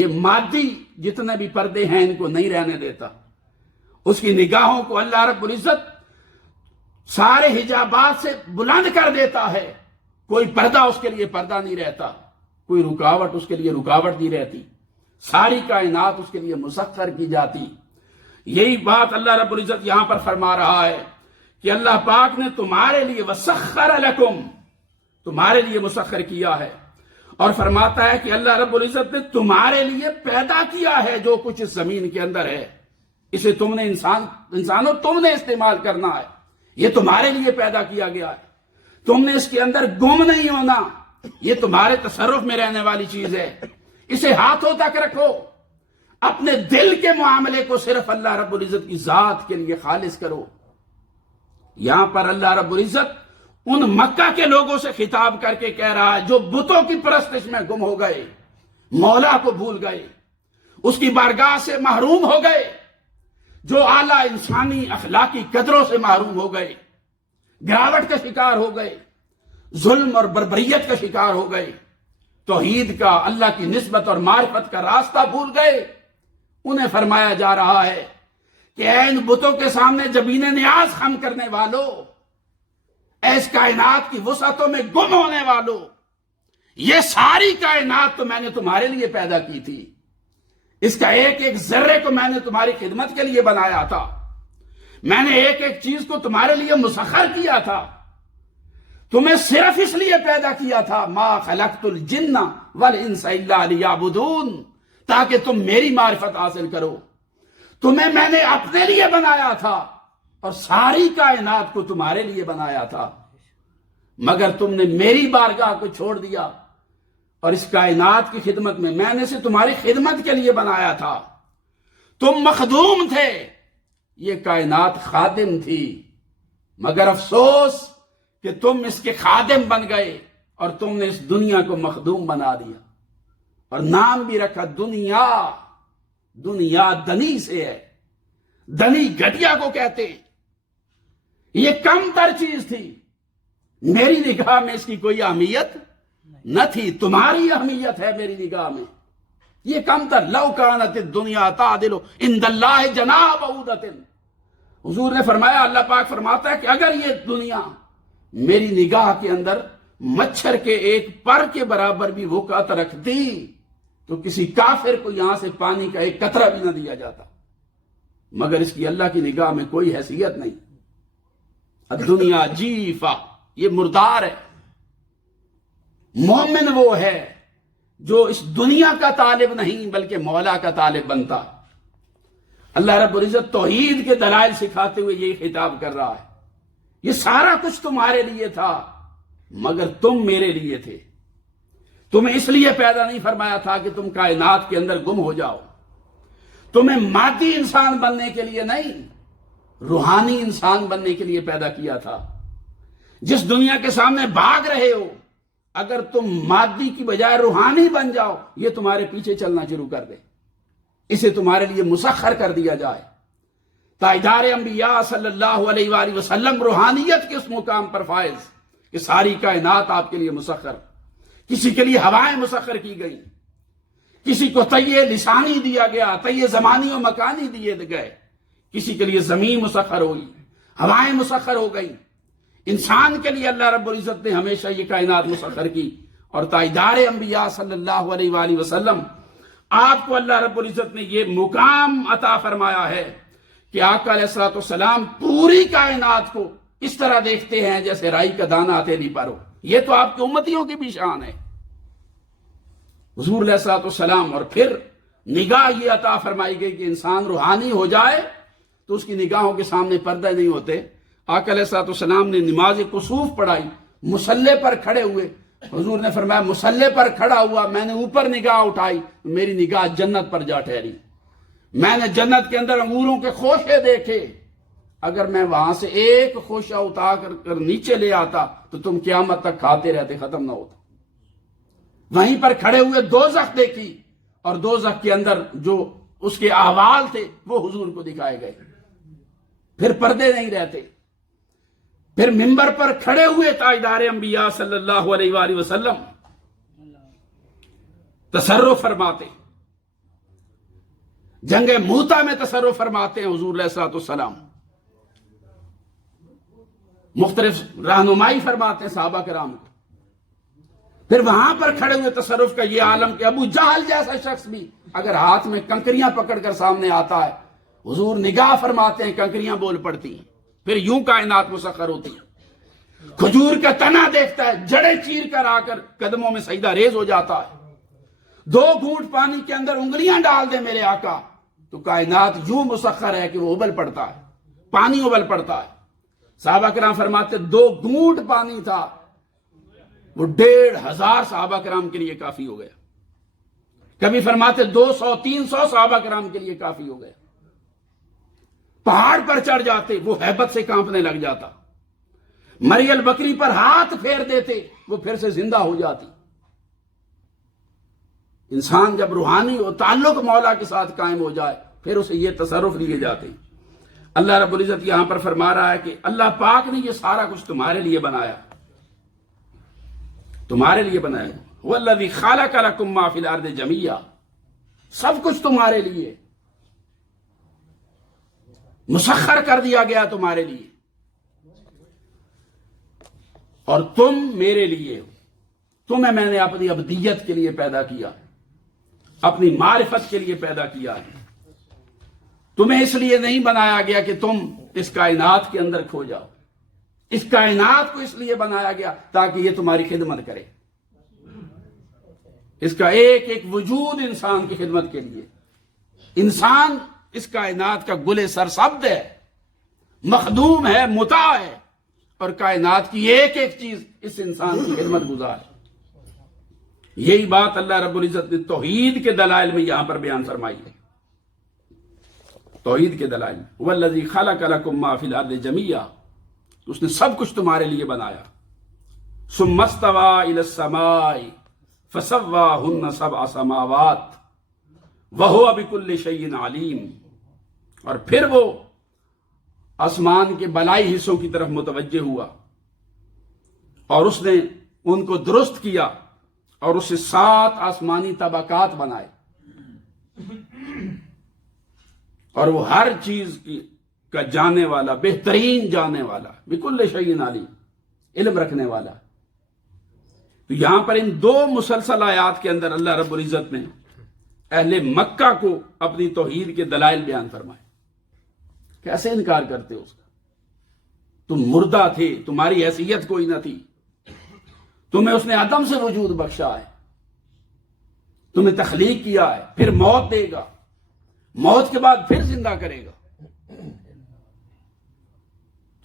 یہ مادی جتنے بھی پردے ہیں ان کو نہیں رہنے دیتا. اس کی نگاہوں کو اللہ رب العزت سارے حجابات سے بلند کر دیتا ہے. کوئی پردہ اس کے لیے پردہ نہیں رہتا, کوئی رکاوٹ اس کے لیے رکاوٹ نہیں رہتی. ساری کائنات اس کے لیے مسخر کی جاتی. یہی بات اللہ رب العزت یہاں پر فرما رہا ہے کہ اللہ پاک نے تمہارے لیے وسخر لکم, تمہارے لیے مسخر کیا ہے. اور فرماتا ہے کہ اللہ رب العزت نے تمہارے لیے پیدا کیا ہے جو کچھ اس زمین کے اندر ہے. اسے تم نے انسانوں تم نے استعمال کرنا ہے. یہ تمہارے لیے پیدا کیا گیا ہے. تم نے اس کے اندر گم نہیں ہونا. یہ تمہارے تصرف میں رہنے والی چیز ہے. اسے ہاتھوں تک رکھو. اپنے دل کے معاملے کو صرف اللہ رب العزت کی ذات کے لیے خالص کرو. یہاں پر اللہ رب العزت ان مکہ کے لوگوں سے خطاب کر کے کہہ رہا ہے جو بتوں کی پرستش میں گم ہو گئے, مولا کو بھول گئے, اس کی بارگاہ سے محروم ہو گئے, جو اعلیٰ انسانی اخلاقی قدروں سے محروم ہو گئے, گراوٹ کا شکار ہو گئے, ظلم اور بربریت کا شکار ہو گئے, توحید کا, اللہ کی نسبت اور معرفت کا راستہ بھول گئے. انہیں فرمایا جا رہا ہے کہ اے ان بتوں کے سامنے جبین نیاز خم کرنے والوں, اس کائنات کی وسعتوں میں گم ہونے والوں, یہ ساری کائنات تو میں نے تمہارے لیے پیدا کی تھی. اس کا ایک ایک ذرے کو میں نے تمہاری خدمت کے لیے بنایا تھا. میں نے ایک ایک چیز کو تمہارے لیے مسخر کیا تھا. تمہیں صرف اس لیے پیدا کیا تھا ما خلقت الجن والانس الا لیعبدون, تاکہ تم میری معرفت حاصل کرو. تمہیں میں نے اپنے لیے بنایا تھا اور ساری کائنات کو تمہارے لیے بنایا تھا, مگر تم نے میری بارگاہ کو چھوڑ دیا. اور اس کائنات کی خدمت میں نے اسے تمہاری خدمت کے لیے بنایا تھا. تم مخدوم تھے, یہ کائنات خادم تھی, مگر افسوس کہ تم اس کے خادم بن گئے اور تم نے اس دنیا کو مخدوم بنا دیا. اور نام بھی رکھا دنیا. دنیا دنی سے ہے, دنی گھٹیا کو کہتے. یہ کم تر چیز تھی. میری نگاہ میں اس کی کوئی اہمیت نہ تھی. تمہاری اہمیت ہے میری نگاہ میں. یہ کم تر. لو کانت الدنیا تعدل عند اللہ جناح بعوضۃ. حضور نے فرمایا, اللہ پاک فرماتا ہے کہ اگر یہ دنیا میری نگاہ کے اندر مچھر کے ایک پر کے برابر بھی وقعت رکھتی تو کسی کافر کو یہاں سے پانی کا ایک قطرہ بھی نہ دیا جاتا. مگر اس کی اللہ کی نگاہ میں کوئی حیثیت نہیں. الدنیا جیفہ, یہ مردار ہے. مومن وہ ہے جو اس دنیا کا طالب نہیں بلکہ مولا کا طالب بنتا. اللہ رب العزت توحید کے دلائل سکھاتے ہوئے یہی خطاب کر رہا ہے. یہ سارا کچھ تمہارے لیے تھا مگر تم میرے لیے تھے. تمہیں اس لیے پیدا نہیں فرمایا تھا کہ تم کائنات کے اندر گم ہو جاؤ. تمہیں مادی انسان بننے کے لیے نہیں, روحانی انسان بننے کے لیے پیدا کیا تھا. جس دنیا کے سامنے بھاگ رہے ہو, اگر تم مادی کی بجائے روحانی بن جاؤ, یہ تمہارے پیچھے چلنا شروع کر دے. اسے تمہارے لیے مسخر کر دیا جائے. تاجدار انبیاء صلی اللہ علیہ وآلہ وسلم روحانیت کے اس مقام پر فائز کہ ساری کائنات آپ کے لیے مسخر. کسی کے لیے ہوائیں مسخر کی گئیں, کسی کو طیّ لسانی دیا گیا, طیّ زمانی و مکانی دیے گئے, کسی کے لیے زمین مسخر ہوئی, ہوائیں مسخر ہو گئیں. انسان کے لیے اللہ رب العزت نے ہمیشہ یہ کائنات مسخر کی. اور تاجدار انبیاء صلی اللہ علیہ وآلہ وسلم, آپ کو اللہ رب العزت نے یہ مقام عطا فرمایا ہے کہ آقا علیہ الصلوۃ والسلام پوری کائنات کو اس طرح دیکھتے ہیں جیسے رائی کا دانہ ہتھیلی پر ہو. یہ تو آپ کی امتیوں کی بھی شان ہے. حضور علیہ الصلوۃ والسلام اور پھر نگاہ یہ عطا فرمائی گئی کہ انسان روحانی ہو جائے تو اس کی نگاہوں کے سامنے پردے نہیں ہوتے. آقا علیہ الصلوۃ والسلام نے نماز کسوف پڑھائی, مصلی پر کھڑے ہوئے. حضور نے فرمایا مصلی پر کھڑا ہوا, میں نے اوپر نگاہ اٹھائی, میری نگاہ جنت پر جا ٹھہری. میں نے جنت کے اندر انگوروں کے خوشے دیکھے. اگر میں وہاں سے ایک خوشہ اتار کر نیچے لے آتا تو تم قیامت تک کھاتے رہتے, ختم نہ ہوتا. وہیں پر کھڑے ہوئے دوزخ دیکھی, اور دوزخ کے اندر جو اس کے احوال تھے وہ حضور کو دکھائے گئے. پھر پردے نہیں رہتے. پھر منبر پر کھڑے ہوئے تاجدار انبیاء صلی اللہ علیہ وآلہ وسلم تصرف فرماتے. جنگ موتا میں تصرف فرماتے ہیں حضور علیہ الصلوۃ والسلام، مختلف رہنمائی فرماتے ہیں صحابہ کرام کو. پھر وہاں پر کھڑے ہوئے تصرف کا یہ عالم کہ ابو جہل جیسا شخص بھی اگر ہاتھ میں کنکریاں پکڑ کر سامنے آتا ہے، حضور نگاہ فرماتے ہیں کنکریاں بول پڑتی ہیں، پھر یوں کائنات مسخر ہوتی ہیں. کھجور کا تنا دیکھتا ہے، جڑیں چیر کر آ کر قدموں میں سجدہ ریز ہو جاتا ہے. 2 گھونٹ پانی کے اندر انگلیاں ڈال دے میرے آقا تو کائنات یوں مسخر ہے کہ وہ ابل پڑتا ہے، پانی ابل پڑتا ہے. صحابہ کرام فرماتے 2 گھونٹ پانی تھا، وہ 1500 صحابہ کرام کے لیے کافی ہو گیا. کبھی فرماتے 200-300 صحابہ کرام کے لیے کافی ہو گیا. پہاڑ پر چڑھ جاتے، وہ ہیبت سے کانپنے لگ جاتا. مریل بکری پر ہاتھ پھیر دیتے، وہ پھر سے زندہ ہو جاتی. انسان جب روحانی ہو، تعلق مولا کے ساتھ قائم ہو جائے، پھر اسے یہ تصرف دیے جاتے ہیں. اللہ رب العزت یہاں پر فرما رہا ہے کہ اللہ پاک نے یہ سارا کچھ تمہارے لیے بنایا، تمہارے لیے بنایا. وَالَّذِي خَلَقَ لَكُم مَّا فِي الْأَرْضِ جَمِيعًا، سب کچھ تمہارے لیے مسخر کر دیا گیا تمہارے لیے، اور تم میرے لیے ہو. تمہیں میں نے اپنی ابدیت کے لیے پیدا کیا، اپنی معرفت کے لیے پیدا کیا ہے. تمہیں اس لیے نہیں بنایا گیا کہ تم اس کائنات کے اندر کھو جاؤ. اس کائنات کو اس لیے بنایا گیا تاکہ یہ تمہاری خدمت کرے. اس کا ایک ایک وجود انسان کی خدمت کے لیے. انسان اس کائنات کا گل سرسبد ہے، مخدوم ہے، مطاع ہے، اور کائنات کی ایک ایک چیز اس انسان کی خدمت گزار ہے. یہی بات اللہ رب العزت نے توحید کے دلائل میں یہاں پر بیان فرمائی ہے. توحید کے دلائل، وَالَّذِي خَلَقَ لَكُم مَّا فِي الْأَرْضِ جَمِيعًا، اس نے سب کچھ تمہارے لیے بنایا. ثُمَّ اسْتَوَىٰ إِلَى السَّمَاءِ فَسَوَّاهُنَّ سَبْعَ سَمَاوَاتٍ وَهُوَ بِكُلِّ شَيْءٍ عَلِيمٌ، اور پھر وہ آسمان کے بلائی حصوں کی طرف متوجہ ہوا اور اس نے ان کو درست کیا اور اسے 7 آسمانی طبقات بنائے، اور وہ ہر چیز کا جانے والا، بہترین جانے والا، بِكُلِّ شَيْءٍ عَلِيمٌ، علم رکھنے والا. تو یہاں پر ان 2 مسلسل آیات کے اندر اللہ رب العزت نے اہل مکہ کو اپنی توحید کے دلائل بیان فرمائے. کیسے انکار کرتے ہو اس کا؟ تم مردہ تھے، تمہاری حیثیت کوئی نہ تھی، تمہیں اس نے عدم سے وجود بخشا ہے، تمہیں تخلیق کیا ہے، پھر موت دے گا، موت کے بعد پھر زندہ کرے گا.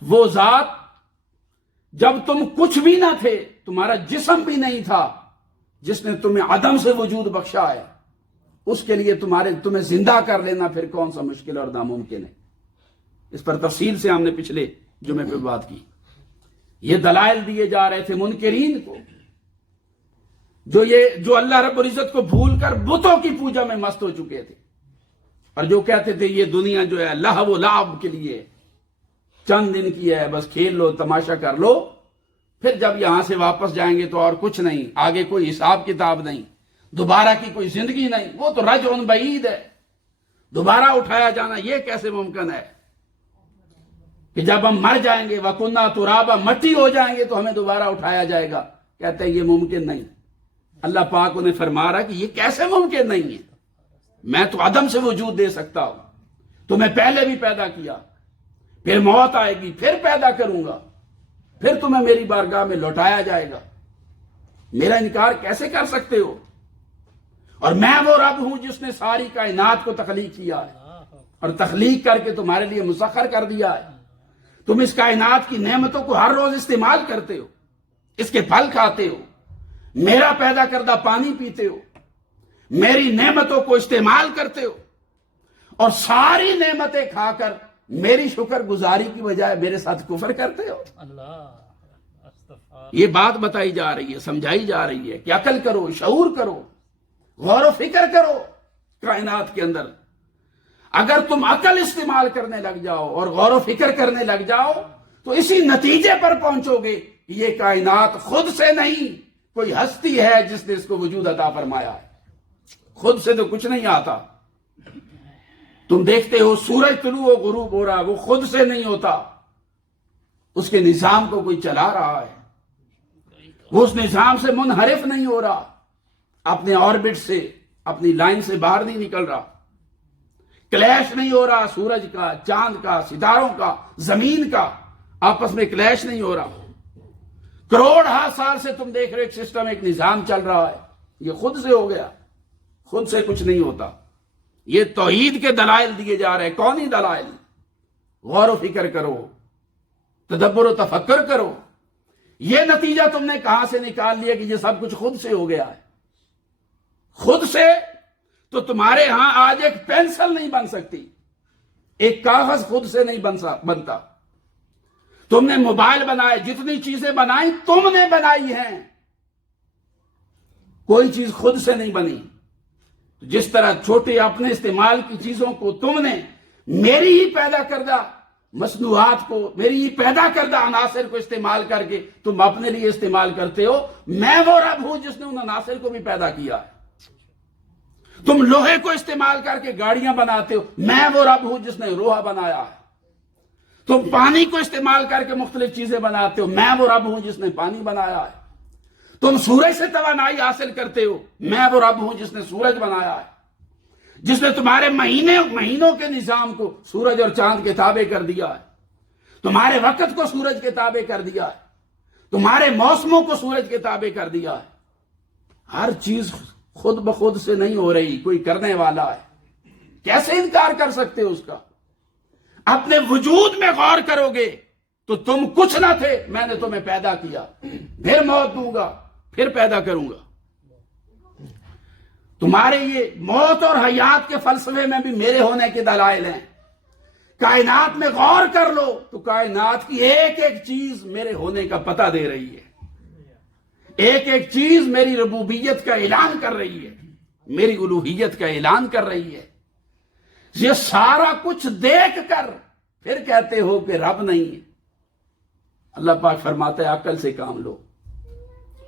وہ ذات جب تم کچھ بھی نہ تھے، تمہارا جسم بھی نہیں تھا، جس نے تمہیں عدم سے وجود بخشا ہے، اس کے لیے تمہیں زندہ کر لینا پھر کون سا مشکل اور ناممکن ہے. اس پر تفصیل سے ہم نے پچھلے جمعے پہ بات کی. یہ دلائل دیے جا رہے تھے منکرین کو، جو اللہ رب العزت کو بھول کر بتوں کی پوجا میں مست ہو چکے تھے، اور جو کہتے تھے یہ دنیا جو ہے لہو و لعب کے لیے چند دن کی ہے، بس کھیل لو، تماشا کر لو، پھر جب یہاں سے واپس جائیں گے تو اور کچھ نہیں، آگے کوئی حساب کتاب نہیں، دوبارہ کی کوئی زندگی نہیں. وہ تو رجعٌ بعید ہے، دوبارہ اٹھایا جانا یہ کیسے ممکن ہے کہ جب ہم مر جائیں گے وَكُنَّا تُرَابًا، مٹی ہو جائیں گے تو ہمیں دوبارہ اٹھایا جائے گا. کہتے ہیں یہ ممکن نہیں. اللہ پاک انہیں فرما رہا کہ یہ کیسے ممکن نہیں ہے، میں تو عدم سے وجود دے سکتا ہوں، تمہیں پہلے بھی پیدا کیا، پھر موت آئے گی، پھر پیدا کروں گا، پھر تمہیں میری بارگاہ میں لوٹایا جائے گا. میرا انکار کیسے کر سکتے ہو؟ اور میں وہ رب ہوں جس نے ساری کائنات کو تخلیق کیا ہے اور تخلیق کر کے تمہارے لیے مسخر کر دیا ہے. تم اس کائنات کی نعمتوں کو ہر روز استعمال کرتے ہو، اس کے پھل کھاتے ہو، میرا پیدا کردہ پانی پیتے ہو، میری نعمتوں کو استعمال کرتے ہو، اور ساری نعمتیں کھا کر میری شکر گزاری کی بجائے میرے ساتھ کفر کرتے ہو. یہ بات بتائی جا رہی ہے، سمجھائی جا رہی ہے کہ عقل کرو، شعور کرو، غور و فکر کرو. کائنات کے اندر اگر تم عقل استعمال کرنے لگ جاؤ اور غور و فکر کرنے لگ جاؤ تو اسی نتیجے پر پہنچو گے کہ یہ کائنات خود سے نہیں، کوئی ہستی ہے جس نے اس کو وجود عطا فرمایا ہے. خود سے تو کچھ نہیں آتا. تم دیکھتے ہو سورج طلوع و غروب ہو رہا ہے، وہ خود سے نہیں ہوتا، اس کے نظام کو کوئی چلا رہا ہے، وہ اس نظام سے منحرف نہیں ہو رہا، اپنے آربٹ سے، اپنی لائن سے باہر نہیں نکل رہا، کلیش نہیں ہو رہا سورج کا، چاند کا، ستاروں کا، زمین کا، آپس میں کلیش نہیں ہو رہا۔ کروڑ ہا سال سے تم دیکھ رہے ایک سسٹم، ایک نظام چل رہا ہے، یہ خود سے ہو گیا، خود سے کچھ نہیں ہوتا۔ یہ توحید کے دلائل دیے جا رہے ہیں، کونی دلائل؟ غور و فکر کرو، تدبر و تفکر کرو۔ یہ نتیجہ تم نے کہاں سے نکال لیا کہ یہ سب کچھ خود سے ہو گیا ہے؟ خود سے تو تمہارے ہاں آج ایک پینسل نہیں بن سکتی، ایک کاغذ خود سے نہیں بنتا۔ تم نے موبائل بنائے، جتنی چیزیں بنائی تم نے بنائی ہیں، کوئی چیز خود سے نہیں بنی۔ جس طرح چھوٹے اپنے استعمال کی چیزوں کو تم نے میری ہی پیدا کردہ مصنوعات کو، میری ہی پیدا کردہ عناصر کو استعمال کر کے تم اپنے لیے استعمال کرتے ہو، میں وہ رب ہوں جس نے ان عناصر کو بھی پیدا کیا ہے۔ تم لوہے کو استعمال کر کے گاڑیاں بناتے ہو، میں وہ رب ہوں جس نے لوہا بنایا ہے۔ تم پانی کو استعمال کر کے مختلف چیزیں بناتے ہو، میں وہ رب ہوں جس نے پانی بنایا ہے۔ تم سورج سے توانائی حاصل کرتے ہو، میں وہ رب ہوں جس نے سورج بنایا ہے، جس نے تمہارے مہینوں کے نظام کو سورج اور چاند کے تابع کر دیا ہے، تمہارے وقت کو سورج کے تابع کر دیا ہے، تمہارے موسموں کو سورج کے تابع کر دیا ہے۔ ہر چیز خود بخود سے نہیں ہو رہی، کوئی کرنے والا ہے۔ کیسے انکار کر سکتے ہو اس کا؟ اپنے وجود میں غور کرو گے تو تم کچھ نہ تھے، میں نے تمہیں پیدا کیا، پھر موت دوں گا، پھر پیدا کروں گا۔ تمہارے یہ موت اور حیات کے فلسفے میں بھی میرے ہونے کے دلائل ہیں۔ کائنات میں غور کر لو تو کائنات کی ایک ایک چیز میرے ہونے کا پتہ دے رہی ہے، ایک ایک چیز میری ربوبیت کا اعلان کر رہی ہے، میری الوہیت کا اعلان کر رہی ہے۔ یہ سارا کچھ دیکھ کر پھر کہتے ہو کہ رب نہیں ہے۔ اللہ پاک فرماتا ہے عقل سے کام لو،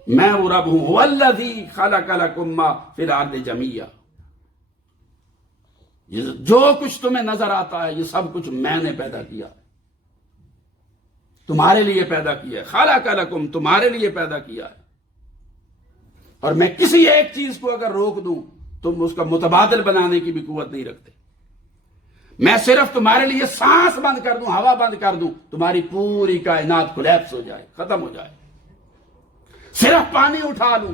میں وہ رب ہوں، والذی خلق لکم ما فی الارض جمیعا۔ جو کچھ تمہیں نظر آتا ہے یہ سب کچھ میں نے پیدا کیا، تمہارے لیے پیدا کیا ہے۔ خلق لکم، تمہارے لیے پیدا کیا ہے۔ اور میں کسی ایک چیز کو اگر روک دوں تم اس کا متبادل بنانے کی بھی قوت نہیں رکھتے۔ میں صرف تمہارے لیے سانس بند کر دوں، ہوا بند کر دوں، تمہاری پوری کائنات کولیپس ہو جائے، ختم ہو جائے۔ صرف پانی اٹھا لوں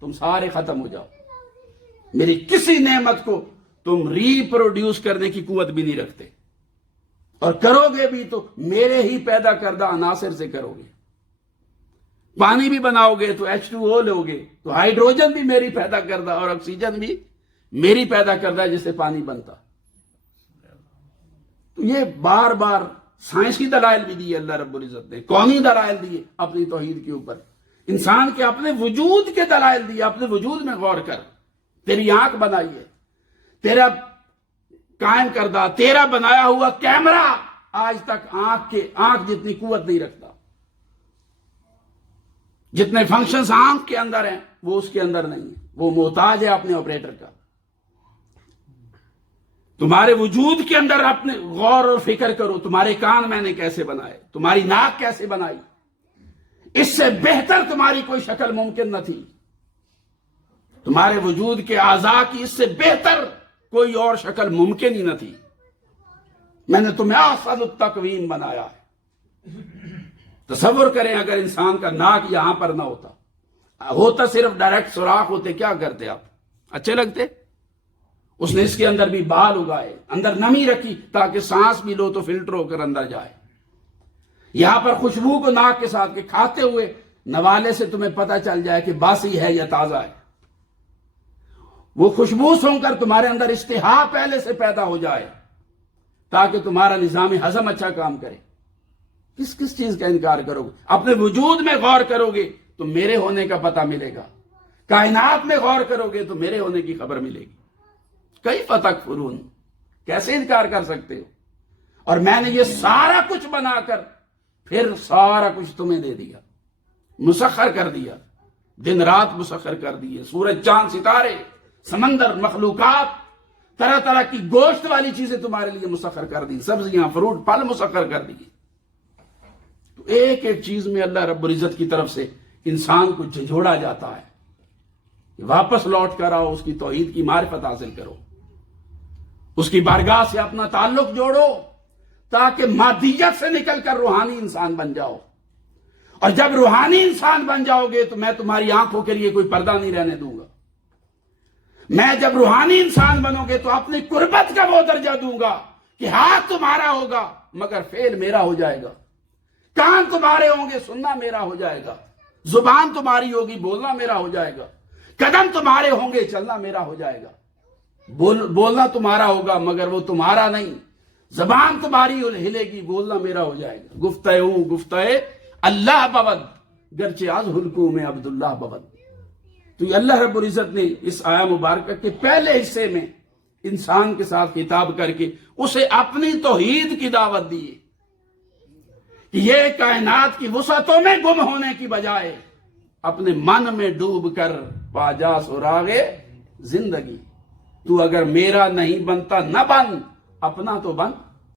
تم سارے ختم ہو جاؤ۔ میری کسی نعمت کو تم ری پروڈیوس کرنے کی قوت بھی نہیں رکھتے، اور کرو گے بھی تو میرے ہی پیدا کردہ عناصر سے کرو گے۔ پانی بھی بناؤ گے تو H2O لو گے تو ہائیڈروجن بھی میری پیدا کردہ اور آکسیجن بھی میری پیدا کردہ جس سے پانی بنتا۔ تو یہ بار بار سائنس کی دلائل بھی دی اللہ رب العزت نے، قومی دلائل دیے اپنی توحید کے اوپر، انسان کے اپنے وجود کے دلائل دیے۔ اپنے وجود میں غور کر، تیری آنکھ بنائی ہے، تیرا قائم کردہ، تیرا بنایا ہوا کیمرہ آج تک آنکھ جتنی قوت نہیں رکھتا۔ جتنے فنکشنز آنکھ کے اندر ہیں وہ اس کے اندر نہیں ہے، وہ محتاج ہے اپنے آپریٹر کا۔ تمہارے وجود کے اندر اپنے غور اور فکر کرو، تمہارے کان میں نے کیسے بنائے، تمہاری ناک کیسے بنائی، اس سے بہتر تمہاری کوئی شکل ممکن نہ تھی۔ تمہارے وجود کے اعضاء کی اس سے بہتر کوئی اور شکل ممکن ہی نہ تھی۔ میں نے تمہیں احسن التقویم بنایا ہے۔ تصور کریں اگر انسان کا ناک یہاں پر نہ ہوتا صرف ڈائریکٹ سوراخ ہوتے، کیا کرتے آپ؟ اچھے لگتے؟ اس نے اس کے اندر بھی بال اگائے، اندر نمی رکھی تاکہ سانس بھی لو تو فلٹر ہو کر اندر جائے۔ یہاں پر خوشبو کو ناک کے ساتھ کے کھاتے ہوئے نوالے سے تمہیں پتہ چل جائے کہ باسی ہے یا تازہ ہے۔ وہ خوشبو سونگ کر تمہارے اندر اشتہا پہلے سے پیدا ہو جائے تاکہ تمہارا نظام ہضم اچھا کام کرے۔ کس چیز کا انکار کرو گے؟ اپنے وجود میں غور کرو گے تو میرے ہونے کا پتہ ملے گا، کائنات میں غور کرو گے تو میرے ہونے کی خبر ملے گی۔ کیف تکفرون، کیسے انکار کر سکتے ہو؟ اور میں نے یہ سارا کچھ بنا کر پھر سارا کچھ تمہیں دے دیا، مسخر کر دیا، دن رات مسخر کر دیے، سورج چاند ستارے، سمندر، مخلوقات، طرح طرح کی گوشت والی چیزیں تمہارے لیے مسخر کر دی، سبزیاں، فروٹ، پھل مسخر کر دی۔ تو ایک ایک چیز میں اللہ رب العزت کی طرف سے انسان کو جھنجھوڑا جاتا ہے کہ واپس لوٹ کر آؤ، اس کی توحید کی معرفت حاصل کرو، اس کی بارگاہ سے اپنا تعلق جوڑو تاکہ مادیت سے نکل کر روحانی انسان بن جاؤ۔ اور جب روحانی انسان بن جاؤ گے تو میں تمہاری آنکھوں کے لیے کوئی پردہ نہیں رہنے دوں گا۔ میں جب روحانی انسان بنو گے تو اپنی قربت کا وہ درجہ دوں گا کہ ہاتھ تمہارا ہوگا مگر فعل میرا ہو جائے گا، کان تمہارے ہوں گے سننا میرا ہو جائے گا، زبان تمہاری ہوگی بولنا میرا ہو جائے گا، قدم تمہارے ہوں گے چلنا میرا ہو جائے گا۔ بولنا تمہارا ہوگا مگر وہ تمہارا نہیں، زبان تمہاری ہلے گی، بولنا میرا ہو جائے گا۔ گفتہ ہوں گفتہ اللہ بود گرچہ از حلقوں میں عبداللہ بود۔ تو یہ اللہ رب العزت نے اس آیہ مبارکہ کے پہلے حصے میں انسان کے ساتھ خطاب کر کے اسے اپنی توحید کی دعوت دی کہ یہ کائنات کی وسعتوں میں گم ہونے کی بجائے اپنے من میں ڈوب کر پا جا سراغ زندگی۔ تو اگر میرا نہیں بنتا نہ بن، اپنا تو بن۔